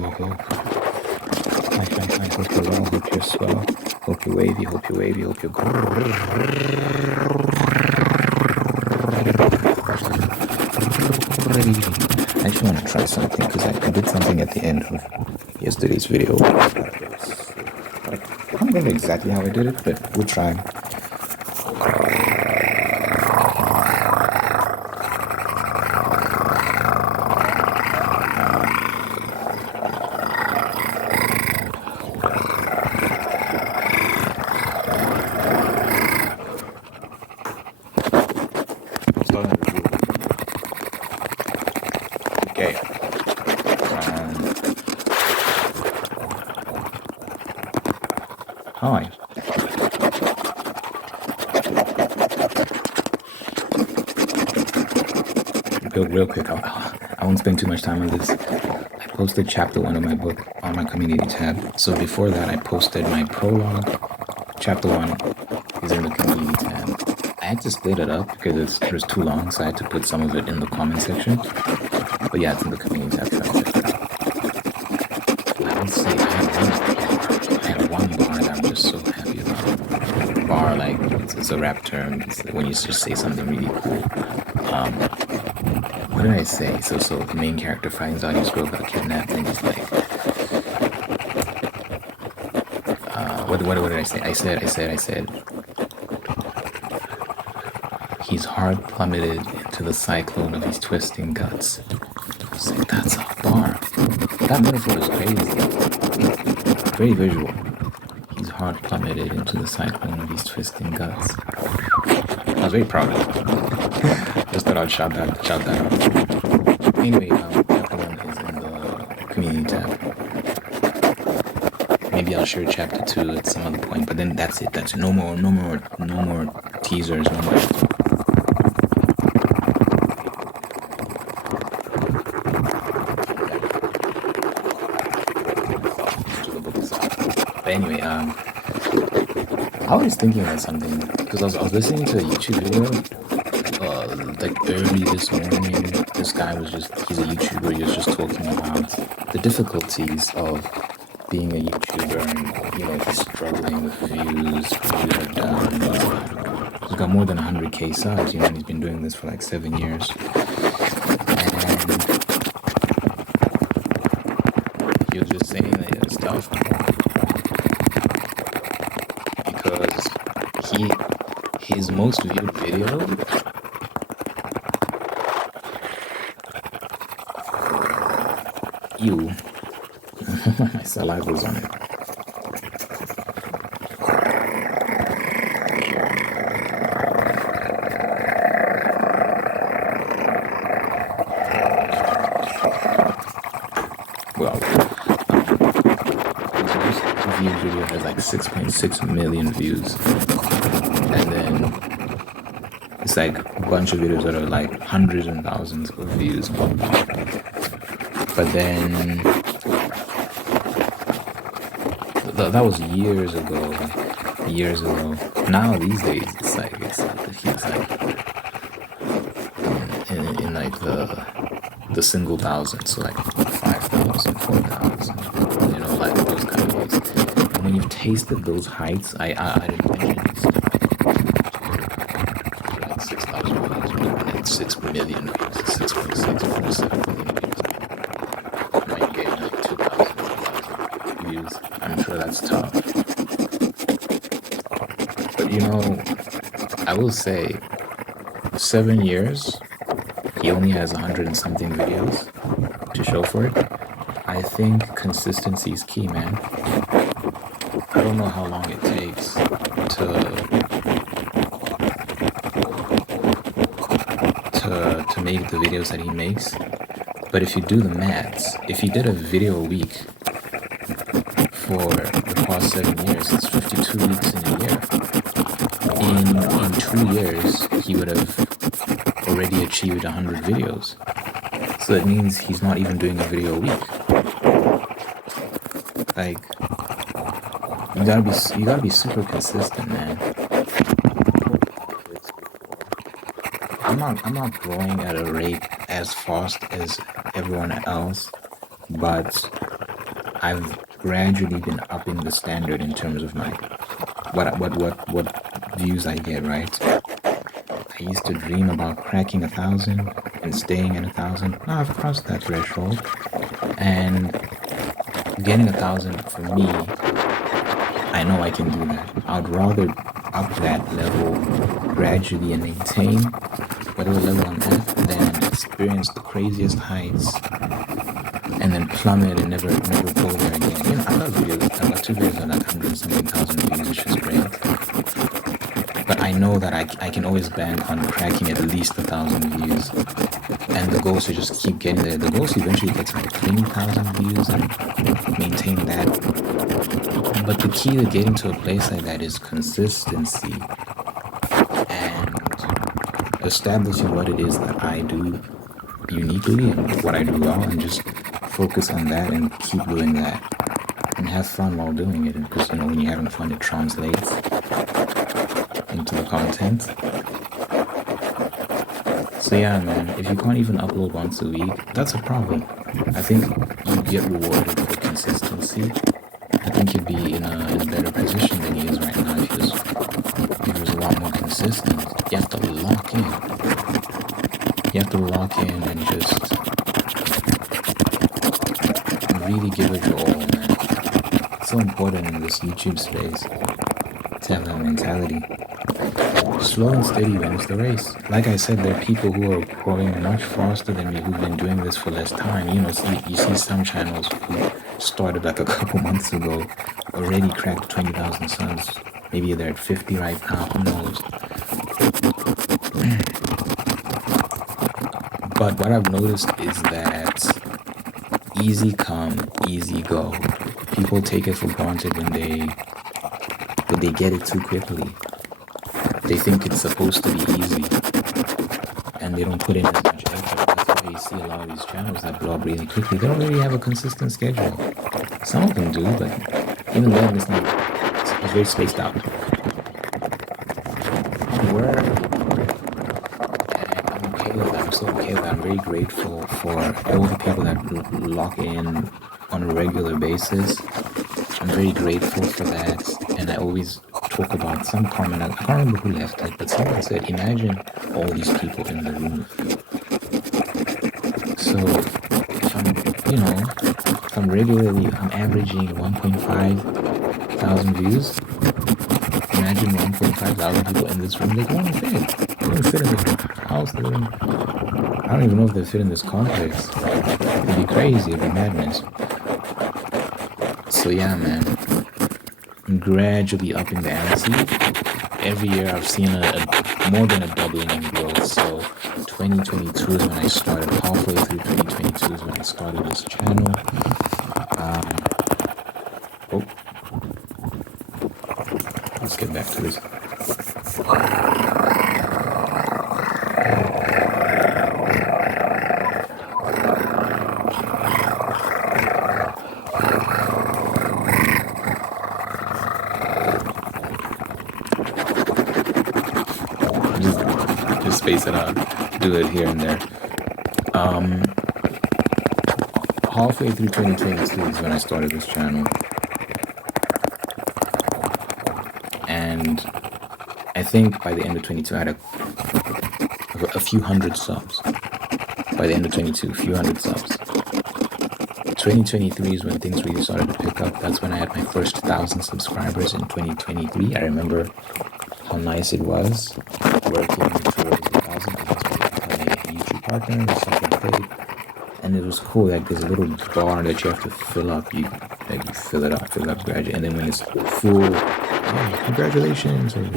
hello, hello. Hi, hi, hi. Hope you're well. Hope you're swell. Hope you're wavy. Hope you're wavy. Hope you're I actually want to try something because I did something at the end of yesterday's video. I don't remember exactly how I did it, but we'll try. Okay. Hi. Real quick, I won't spend too much time on this. I posted chapter 1 of my book on my community tab. So before that, I posted my prologue. Chapter 1 is in the community tab. I had to split it up because it was too long, so I had to put some of it in the comment section. But yeah, it's in the community tab. Try to check it out. I would say I have one bar that I'm just so happy about. Bar, like, it's a rap term. It's when you just say something really cool. What did I say? So the main character finds out his girl got kidnapped and he's like, what did I say? I said, he's heart plummeted into the cyclone of his twisting guts. I was like, that's a bar. That metaphor is crazy. Very visual. His heart plummeted into the cyclone of his twisting guts. I was very proud of it. Just thought I'd shout that out. Anyway, chapter 1 is in the community tab. Maybe I'll share chapter 2 at some other point, but then that's it. That's no more teasers, no more. But anyway, I was thinking about something because I was listening to a YouTube video like early this morning. This guy he's a YouTuber. He was just talking about the difficulties of being a YouTuber and, he's struggling with views are down. He's got more than 100k subs, and he's been doing this for like 7 years. And he was just saying that it's tough because his most viewed video my saliva's on it. Well, this video has like 6.6 million views, and then it's like a bunch of videos that are like hundreds and thousands of views. But then that was years ago. Now these days he's like in like the single thousands, so like 5,000, 4,000, like those kind of views. And when you've tasted those heights, I didn't mention it's like 6,000 views, but it's 6 million views, 6.6, 4.7 million views. I'm sure that's tough. But I will say 7 years, he only has 100 and something videos to show for it. I think consistency is key, man. I don't know how long it takes to make the videos that he makes, but if you do the maths, if he did a video a week for the past 7 years, it's 52 weeks in a year. In 2 years, he would have already achieved 100 videos. So that means he's not even doing a video a week. Like, you gotta be super consistent, man. I'm not growing at a rate as fast as everyone else, but I've gradually been upping the standard in terms of my what views I get, right? I used to dream about cracking 1,000 and staying at 1,000. Now I've crossed that threshold, and getting 1,000 for me, I know I can do that. I'd rather up that level gradually and maintain whatever level I'm at than experience the craziest heights and then plummet and never go there again. You know, I love videos. I got 2 videos on like 100 something thousand views, which is great. But I know that I can always bank on cracking at least 1,000 views. And the goal is to just keep getting there. The goal is to eventually get to like 20,000 views and maintain that. But the key to getting to a place like that is consistency and establishing what it is that I do uniquely and what I do well, and just focus on that and keep doing that and have fun while doing it. Because, you know, when you're having fun, it translates into the content. So yeah, man, if you can't even upload once a week, that's a problem. I think you get rewarded for consistency. I think you'd be in a better position than he is right now if he was a lot more consistent. You have to lock in. You have to lock in and just really give it your all, man. It's so important in this YouTube space to have that mentality. Slow and steady wins the race. Like I said, there are people who are growing much faster than me who've been doing this for less time. You know, you see some channels who started like a couple months ago already cracked 20,000 subs. Maybe they're at 50 right now, who knows. But what I've noticed is that easy come, easy go. People take it for granted when they get it too quickly. They think it's supposed to be easy, and they don't put in as much effort. That's why you see a lot of these channels that blow up really quickly. They don't really have a consistent schedule. Some of them do, but even then, it's very spaced out. Where I'm okay with that. I'm so okay with that. I'm very grateful for all the people that lock in on a regular basis. I'm very grateful for that, and I always talk about some comment. I can't remember who left it, but someone said, imagine all these people in the room. So if I'm averaging 1.5 thousand views. Imagine 1.5 thousand people in this room. They won't fit. They don't fit in this house. I don't even know if they fit in this complex. It'd be crazy. It'd be madness. So yeah, man. I'm gradually upping the ante. Every year I've seen more than a doubling in growth. So 2022 is when I started. Halfway through 2022 is when I started this channel. Let's get back to this. Just space it out, do it here and there. Halfway through 2022 is when I started this channel. And I think by the end of 22, I had a few hundred subs. By the end of 22, a few hundred subs. 2023 is when things really started to pick up. That's when I had my first 1,000 subscribers in 2023. I remember how nice it was working towards 1,000. That's when I became a YouTube partner. It was something great. And it was cool. Like there's a little bar that you have to fill up. You fill it up gradually. And then when it's full, oh, congratulations. Or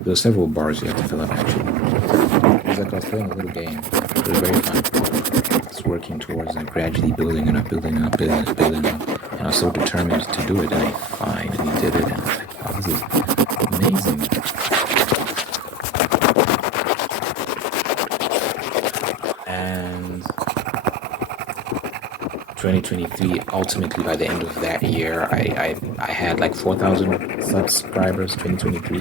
there's several bars you have to fill up actually. It was like I was playing a little game. It was very fun. It's working towards like gradually building it up. And I was so determined to do it, and I finally did it. And I was like, wow, this is amazing. And 2023, ultimately by the end of that year, I had like 4,000 subscribers. 2023,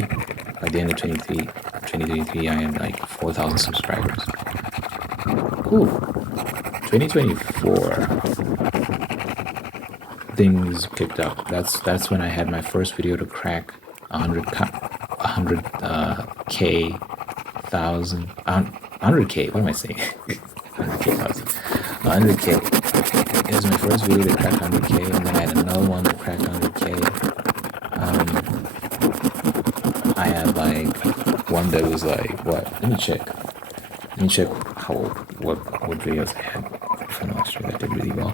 by the end of 2023, I had like 4,000 subscribers. Cool. 2024, things picked up. That's when I had my first video to crack 100 k thousand 100k. What am I saying? 100k thousand. 100k. It was my first video to crack 100k, and then I had another one to crack 100k. I had like one that was like what? Let me check how what videos I had from last year that did really well.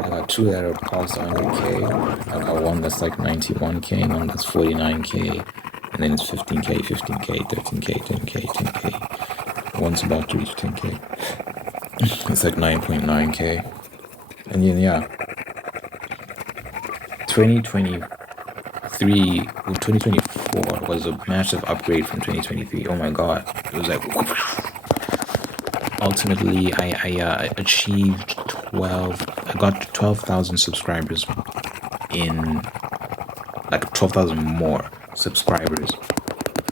I got two that are past 100k. I got one that's like 91k, and one that's 49k, and then it's 15k, 15k, 13k, 10k, 10k. One's about to reach 10k. It's like 9.9k. And then yeah, 2024 was a massive upgrade from 2023. Oh my god, it was like ultimately I achieved 12. I got 12,000 subscribers in like 12,000 more subscribers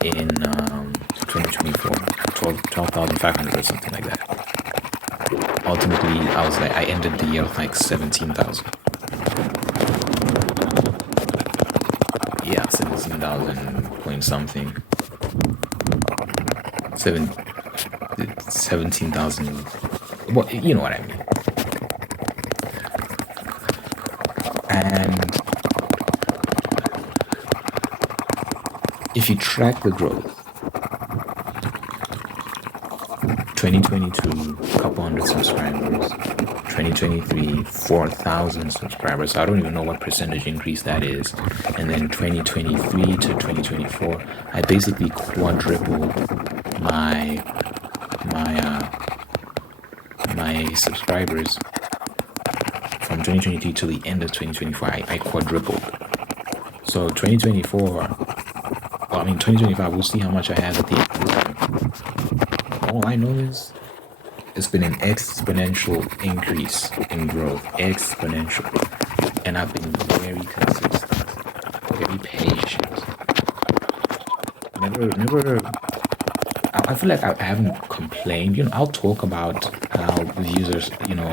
in 2024. 12,500 or something like that. Ultimately, I ended the year with like 17,000. Yeah, 17,000 point something. 17,000. Well, you know what I mean. And if you track the growth, 2022, couple hundred subscribers. 2023, 4,000 subscribers. So I don't even know what percentage increase that is. And then 2023 to 2024, I basically quadrupled my subscribers from 2023 to the end of 2024. I quadrupled. So 2025, we'll see how much I have at the end of the time. All I know is it's been an exponential increase in growth, exponential. And I've been very consistent, very patient. Never, I feel like I haven't complained. I'll talk about how views are,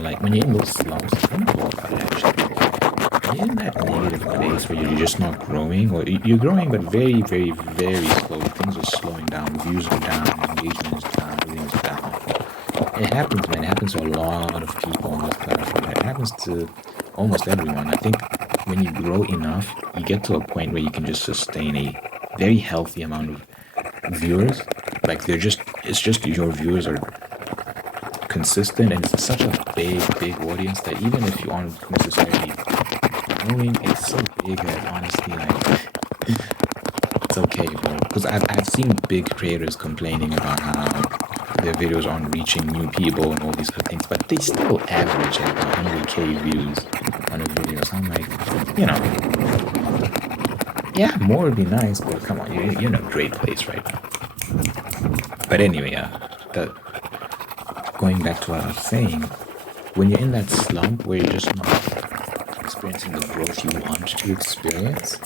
like when you're in those slumps, I'm talk about it actually. When you're in that negative place where you're just not growing, or you're growing but very, very, very slowly. Things are slowing down, views are down, engagement is down, everything's down. It happens, man. It happens to a lot of people on this platform. It happens to almost everyone. I think when you grow enough, you get to a point where you can just sustain a very healthy amount of viewers. Like it's just your viewers are consistent, and it's such a big audience that even if you aren't necessarily growing, it's so big that honestly, like, it's okay, bro. Because I've seen big creators complaining about how their videos aren't reaching new people and all these other things, but they still average at 100k views on a video. So I'm like, yeah, more would be nice, but come on, you're in a great place right now. But anyway, going back to what I was saying, when you're in that slump where you're just not experiencing the growth you want to experience,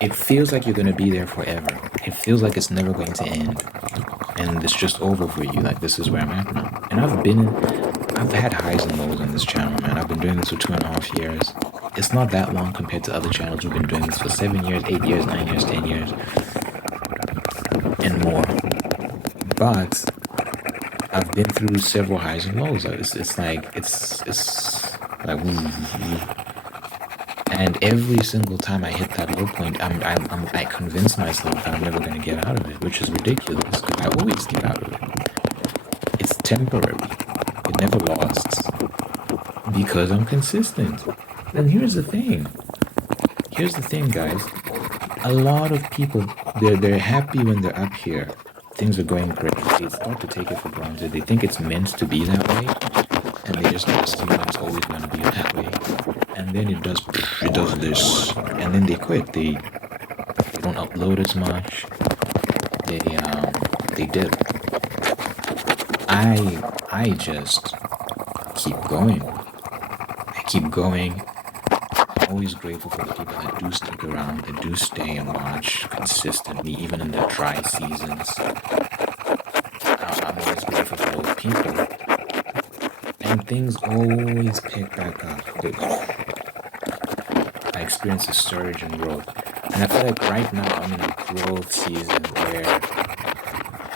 it feels like you're going to be there forever. It feels like it's never going to end. And it's just over for you. Like, this is where I'm at now. And I've had highs and lows on this channel, man. I've been doing this for 2.5 years. It's not that long compared to other channels who've been doing this for 7 years, 8 years, 9 years, 10 years, and more. But I've been through several highs and lows. It's like and every single time I hit that low point, I convince myself that I'm never going to get out of it, which is ridiculous because I always get out of it. It's temporary. It never lasts because I'm consistent. And here's the thing, guys. A lot of people, they're happy when they're up here. Things are going great. They start to take it for granted. They think it's meant to be that way, and they just assume that it's always going to be that way. And then it does this, and then they quit. They don't upload as much. They dip. I just keep going. I keep going. I'm always grateful for the people that do stick around, that do stay and watch consistently, even in the dry seasons. people, and things always pick back up. I experience a surge in growth, and I feel like right now I'm in a growth season where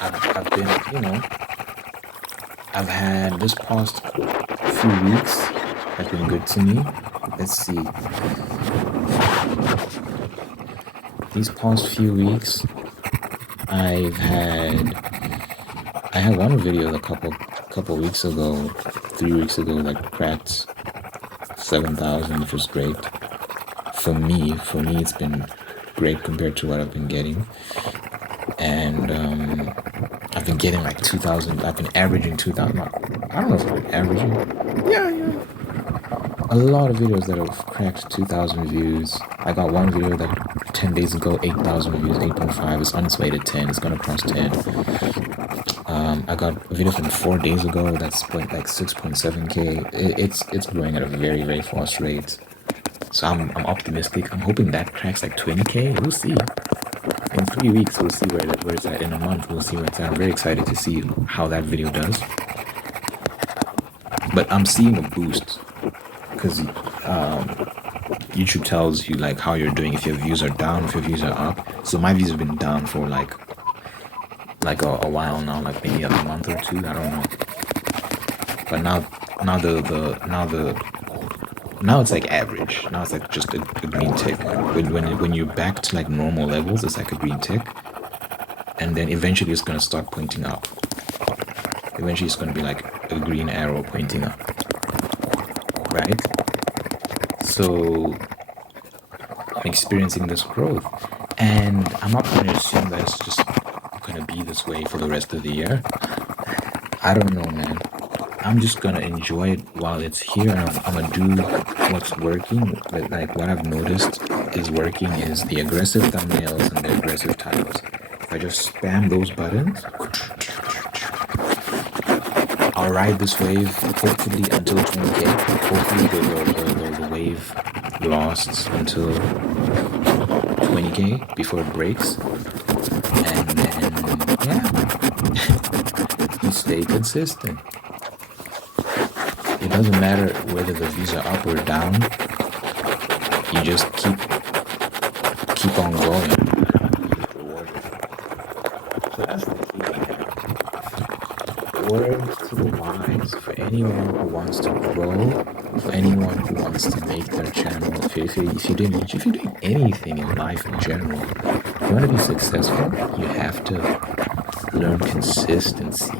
I've been, I've had this past few weeks have been good to me. Let's see. These past few weeks, I had one video a couple weeks ago, 3 weeks ago, that cracked 7,000, which was great. For me, it's been great compared to what I've been getting. And I've been getting like 2,000. I've been averaging 2,000. I don't know if I'm averaging. Yeah. A lot of videos that have cracked 2,000 views. I got one video that 10 days ago, 8,000 views, 8.5. It's on its way to 10. It's gonna cross 10. I got a video from 4 days ago that's like 6.7K. It's growing at a very, very fast rate. So I'm optimistic. I'm hoping that cracks like 20K. We'll see. In 3 weeks, we'll see where it's at. In a month, we'll see where it's at. I'm very excited to see how that video does. But I'm seeing a boost because YouTube tells you like how you're doing, if your views are down, if your views are up. So my views have been down for like a while now, like maybe a month or two. I don't know. But now it's like average. Now it's like just a green tick. When you're back to like normal levels, it's like a green tick. And then eventually it's gonna start pointing up. Eventually it's gonna be like a green arrow pointing up. Right? So I'm experiencing this growth. And I'm not gonna assume that it's just gonna be this way for the rest of the year. I don't know, man. I'm just gonna enjoy it while it's here. I'm gonna do what's working. But like what I've noticed is working is the aggressive thumbnails and the aggressive titles. If I just spam those buttons, I'll ride this wave hopefully until 20K. Hopefully the wave lasts until 20K before it breaks. And then, yeah, you stay consistent. It doesn't matter whether the views are up or down. You just keep on going. So that's the key. Words to the wise for anyone who wants to grow, for anyone who wants to make their channel. If you're doing anything in life in general, if you want to be successful, you have to learn consistency.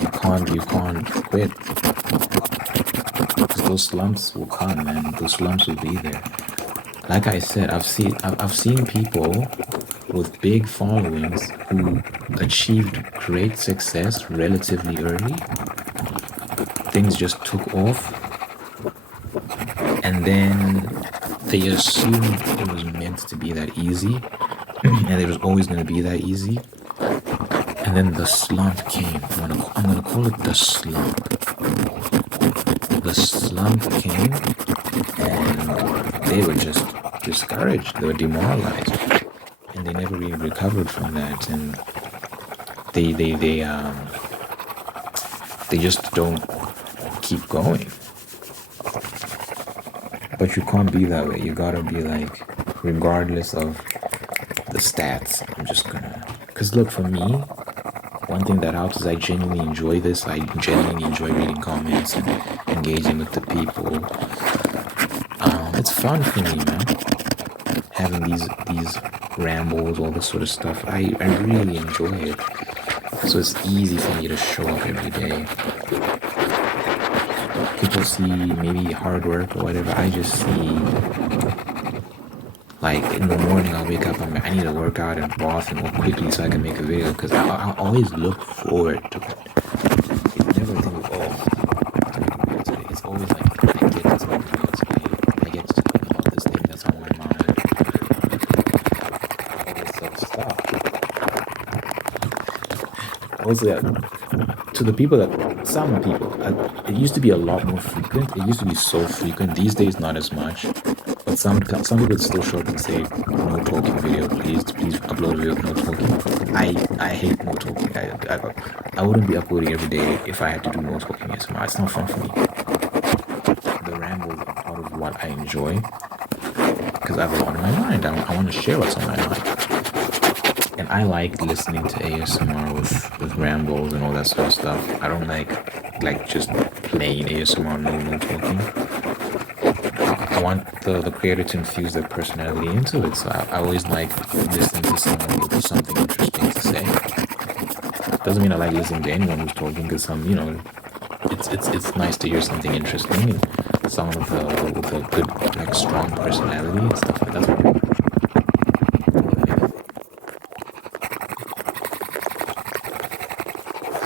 You can't quit. Because those slumps will come, man. Those slumps will be there. Like I said, I've seen people with big followings who achieved great success relatively early. Things just took off, and then they assumed it was meant to be that easy, and it was always going to be that easy. And then the slump came. I'm gonna call it the slump. The slump came, and they were just discouraged. They were demoralized, and they never really recovered from that. And they just don't keep going. But you can't be that way. You gotta be like, regardless of the stats, I'm just gonna. Cause look, for me, one thing that helps is I genuinely enjoy this. I genuinely enjoy reading comments and engaging with the people. It's fun for me, man. Having these rambles, all this sort of stuff. I really enjoy it. So it's easy for me to show up every day. People see maybe hard work or whatever. I just see, like, in the morning I'll wake up and I need to work out and bath and go quickly so I can make a video, because I always look forward to it. You never think, oh, today. It's always like, I get to talk about today. I get to talk about this thing that's on my mind. All this sort of stuff. Also, to the people that some people, it used to be a lot more frequent. It used to be so frequent. These days, not as much. But some people still show up and say, "No talking video, please upload a video with no talking." I hate no talking. I wouldn't be uploading every day if I had to do no talking ASMR. It's not fun for me. The rambles are part of what I enjoy because I have a lot on my mind. I want to share what's on my mind. And I like listening to ASMR with rambles and all that sort of stuff. I don't like just plain ASMR, no talking. I want the creator to infuse their personality into it. So I always like listening to someone with something interesting to say. Doesn't mean I like listening to anyone who's talking, because it's nice to hear something interesting and someone with a good, like, strong personality and stuff like that.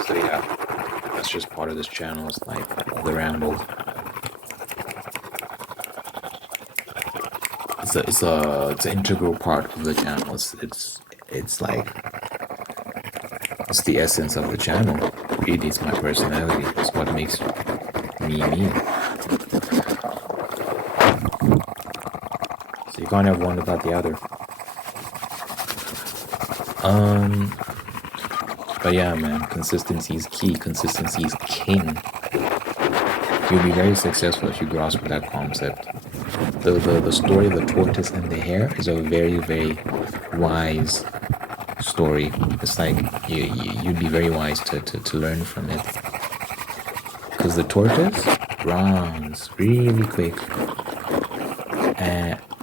So yeah, that's just part of this channel. It's like the ramble. It's an integral part of the channel. It's like it's the essence of the channel. Really, it's my personality. It's what makes me me. So you can't have one without the other. But yeah, man, consistency is key. Consistency is king. You'll be very successful if you grasp that concept. The story of the tortoise and the hare is a very, very wise story. It's like you'd be very wise to learn from it. Because the tortoise runs really quick.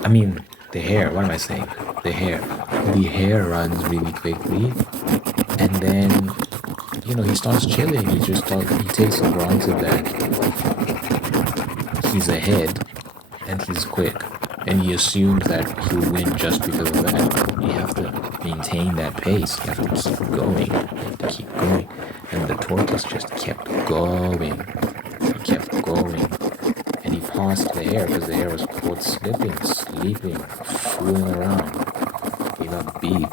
I mean, the hare, what am I saying? The hare runs really quickly. And then, he starts chilling. He takes for granted that he's ahead and he's quick. And he assumes that he'll win just because of that. You have to maintain that pace. You have to keep going. And the tortoise just kept going. He kept going. And he passed the hare because the hare was caught sleeping, fooling around. He got beat.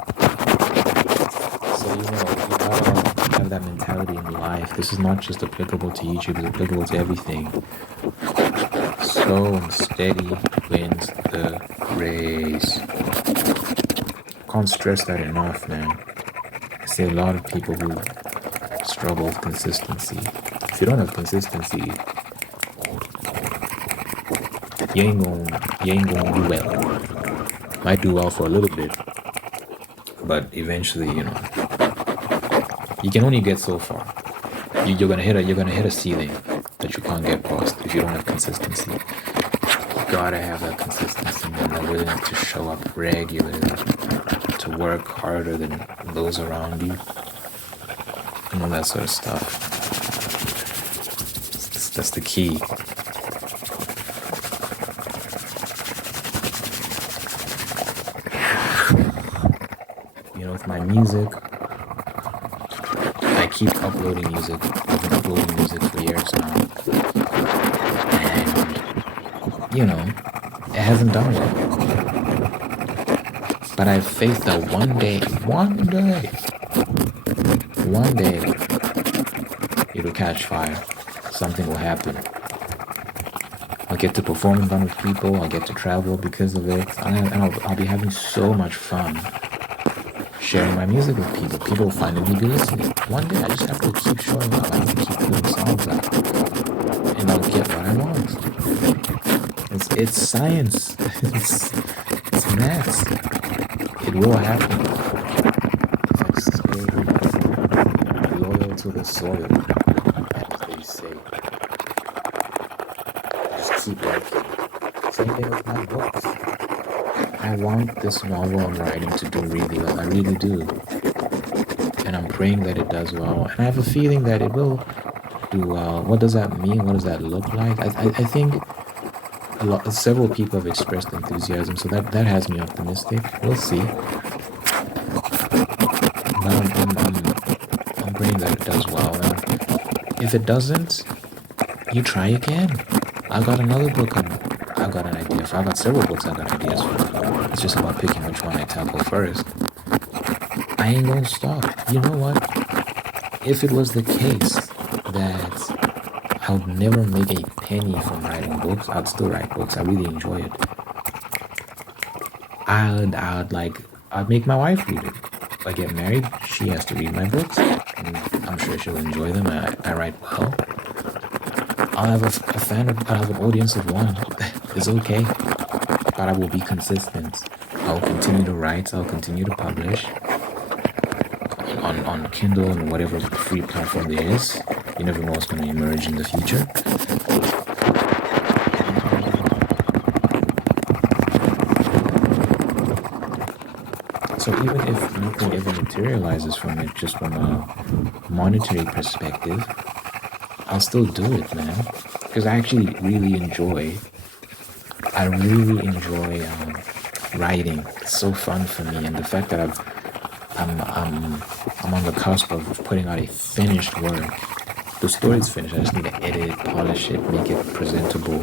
So, you gotta have that mentality in life. This is not just applicable to YouTube, it's applicable to everything. Slow and steady wins the race. Can't stress that enough, man. I see a lot of people who struggle with consistency. If you don't have consistency, you ain't gonna do well. Might do well for a little bit, but eventually, you can only get so far. You're gonna hit a ceiling that you can't get past if you don't have consistency. You gotta have that consistency, man. That willingness to show up regularly, to work harder than those around you, and all that sort of stuff. That's the key. With my music, I keep uploading music. I've been uploading music for years now. And, it hasn't done well. But I have faith that one day, it'll catch fire. Something will happen. I'll get to perform in front of people. I'll get to travel because of it. And I'll be having so much fun sharing my music with people. People will finally be listening. One day I just have to keep showing up. I have to keep putting songs out. And I'll get what I want. It's science. It's maths. It will happen. If I stay loyal to the soil, as they say. Just keep working. Same thing with my books. I want this novel I'm writing to do really well. I really do. And I'm praying that it does well. And I have a feeling that it will do well. What does that mean? What does that look like? I think several people have expressed enthusiasm, so that has me optimistic. We'll see. But I'm praying that it does well. And if it doesn't, you try again. I got another book I've got an idea for. I've got several books I've got ideas for. It's just about picking which one I tackle first. I ain't gonna stop. You know what? If it was the case that I would never make a penny from writing books. I'd still write books. I really enjoy it. I'd make my wife read it. If I get married, she has to read my books, and I'm sure she'll enjoy them. I write well. I'll have I'll have an audience of one. It's okay, but I will be consistent. I'll continue to write. I'll continue to publish on Kindle and whatever free platform there is. You never know what's going to emerge in the future. So even if nothing ever materializes from it, just from a monetary perspective, I'll still do it, man. Because I actually really enjoy writing. It's so fun for me, and the fact that I'm on the cusp of putting out a finished work. The story's finished. I just need to edit it, polish it, make it presentable.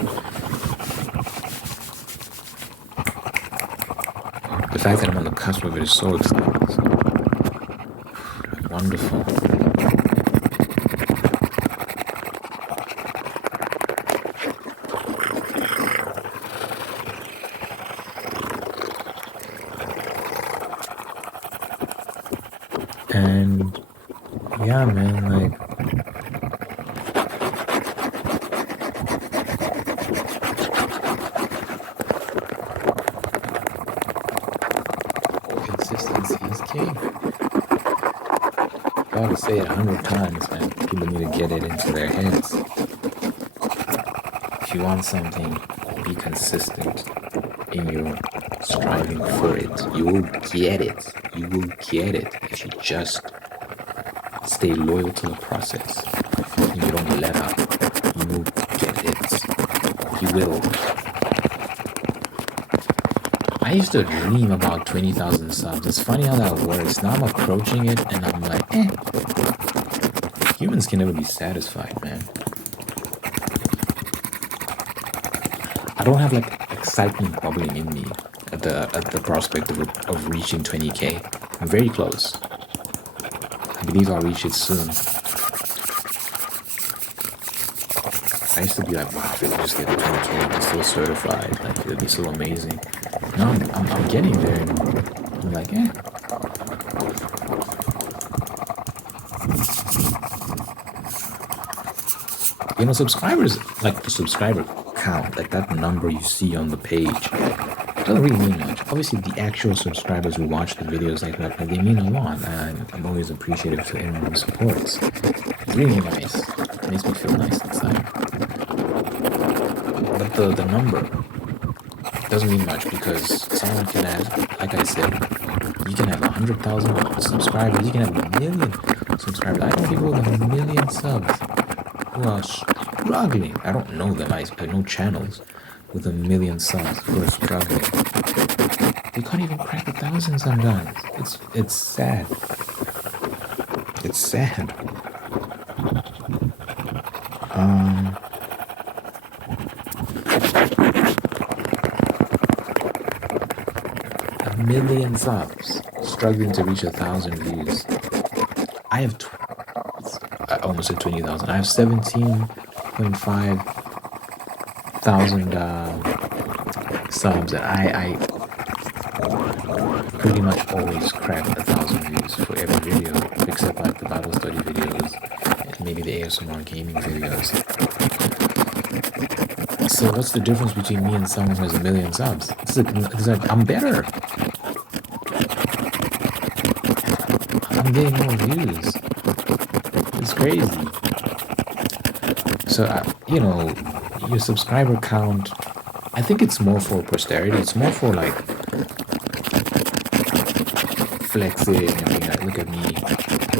The fact that I'm on the cusp of it is so exciting. So wonderful. And yeah, man, like consistency is king. Gotta say it 100 times, man. People need to get it into their heads. If you want something, be consistent in your striving for it. You will get it. You will get it if you just stay loyal to the process and you don't let up. You will get it. You will. I used to dream about 20,000 subs. It's funny how that works. Now I'm approaching it and I'm like, humans can never be satisfied, man. I don't have like excitement bubbling in me at the prospect of reaching 20K. I'm very close. I believe I'll reach it soon. I used to be like, wow, if I could just get to 20K and be still certified, like it'd be so amazing. Now I'm getting there and I'm like, You know, subscribers, like the subscriber count, like that number you see on the page, doesn't really mean much. Obviously, the actual subscribers who watch the videos like that, they mean a lot. And I'm always appreciative to anyone who supports. It's really nice. It makes me feel nice inside. But the number doesn't mean much because someone can have, like I said, you can have 100,000 subscribers, you can have 1 million subscribers. I know people with 1 million subs who are struggling. I don't know them. I know channels with 1 million subs who are struggling. They can't even crack 1,000 sometimes. It's sad. It's sad. A million subs, struggling to reach 1,000 views. I have I almost said 20,000. I have 17.5 thousand subs, and I pretty much always crack 1,000 views for every video, except like the Bible study videos and maybe the ASMR gaming videos. So what's the difference between me and someone who has 1 million subs? It's like I'm better. I'm getting more views. It's crazy. So, you know, your subscriber count, I think it's more for posterity. It's more for like flexing and being like, look at me.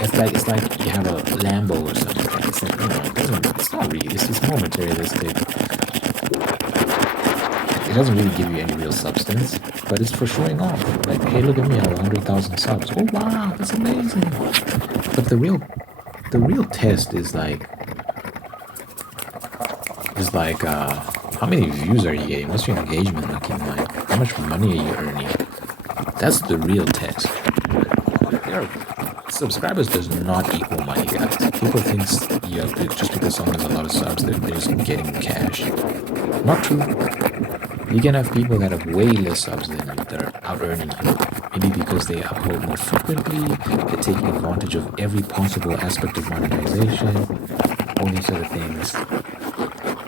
It's like you have a Lambo or something. It's like, you know, it's not really. It's more materialistic. It doesn't really give you any real substance, but it's for showing off. Like, hey, look at me, I have 100,000 subs. Oh wow, that's amazing. But the real test is like how many views are you getting? What's your engagement looking like? How much money are you earning? That's the real test. There are subscribers does not equal money, guys. People think just because someone has a lot of subs, they're just getting cash. Not true. You can have people that have way less subs than you that are out earning you. Maybe because they upload more frequently, they're taking advantage of every possible aspect of monetization, all these other things.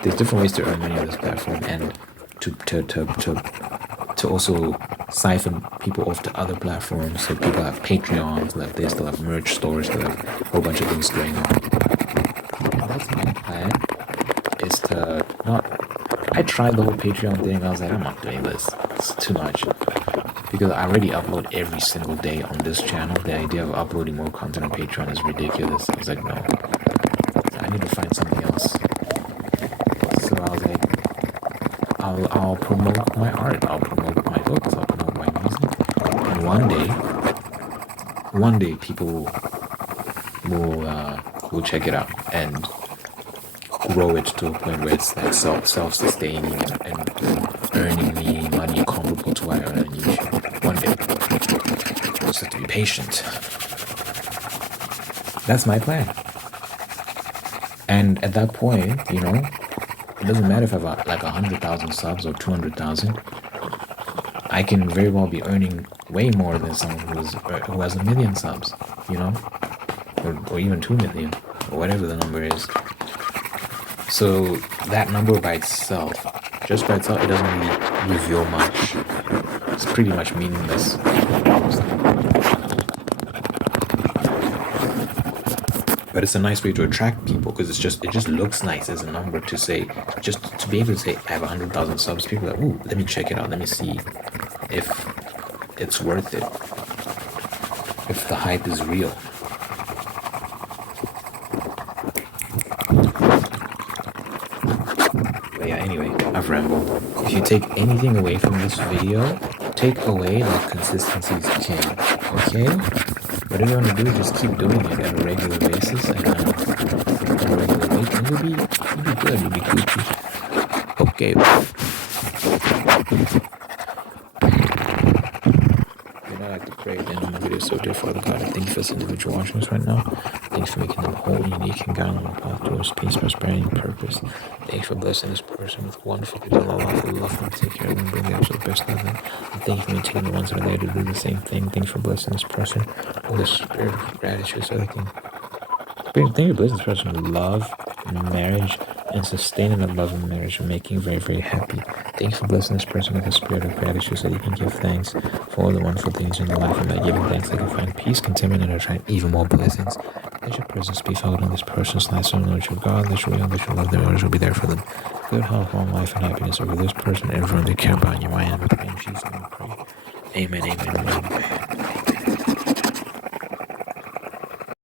There's different ways to earn money on this platform, and to also siphon people off to other platforms. So people have Patreons, like they still have merch stores, they have a whole bunch of things going on. That's my plan, is to not... I tried the whole Patreon thing. I was like, I'm not doing this. It's too much. Because I already upload every single day on this channel. The idea of uploading more content on Patreon is ridiculous. I was like, no. I need to find something else. So I was like, I'll promote my art. I'll promote my books. I'll promote my music. And one day people will check it out and grow it to a point where it's like self-sustaining and earning me money comparable to what I earn on YouTube. One day. Just have to be patient. That's my plan. And at that point, you know, it doesn't matter if I have like 100,000 subs or 200,000. I can very well be earning way more than someone who has 1 million subs, you know, or even 2 million, or whatever the number is. So that number by itself, just by itself, it doesn't really reveal much. It's pretty much meaningless. But it's a nice way to attract people, because it just looks nice as a number to say, just to be able to say I have 100,000 subs. People are like, ooh, let me check it out. Let me see if it's worth it, if the hype is real. But yeah, anyway, I've rambled. If you take anything away from this video, take away that consistency is king. Okay? Whatever you want to do, just keep doing it at a regular basis and at a regular rate, and you'll be good, you'll be Gucci. Okay. And I like to pray at the end of my video. So dear Father God, I thank you for this individual watching us right now. Thanks for making them whole, unique, and guiding them path towards peace, prosperity, and purpose. Thanks for blessing this person with wonderful people in life who love them, take care of them, bring them to the best of them. And thank you for maintaining the ones that are there to do the same thing. Thanks for blessing this person with a spirit of gratitude so they can... Thank you for blessing this person with love, marriage, and sustaining the love and marriage and making very, very happy. Thank you for blessing this person with a spirit of gratitude so they can give thanks for all the wonderful things in their life, and by giving thanks they can find peace, contentment, and attract even more blessings. Let your presence be felt in this person's life, so that your God, that your will, that your love, their orders will be there for them. Good health, long life, and happiness over this person and everyone they care about in your mind. In Jesus' name we pray. Amen, amen, amen.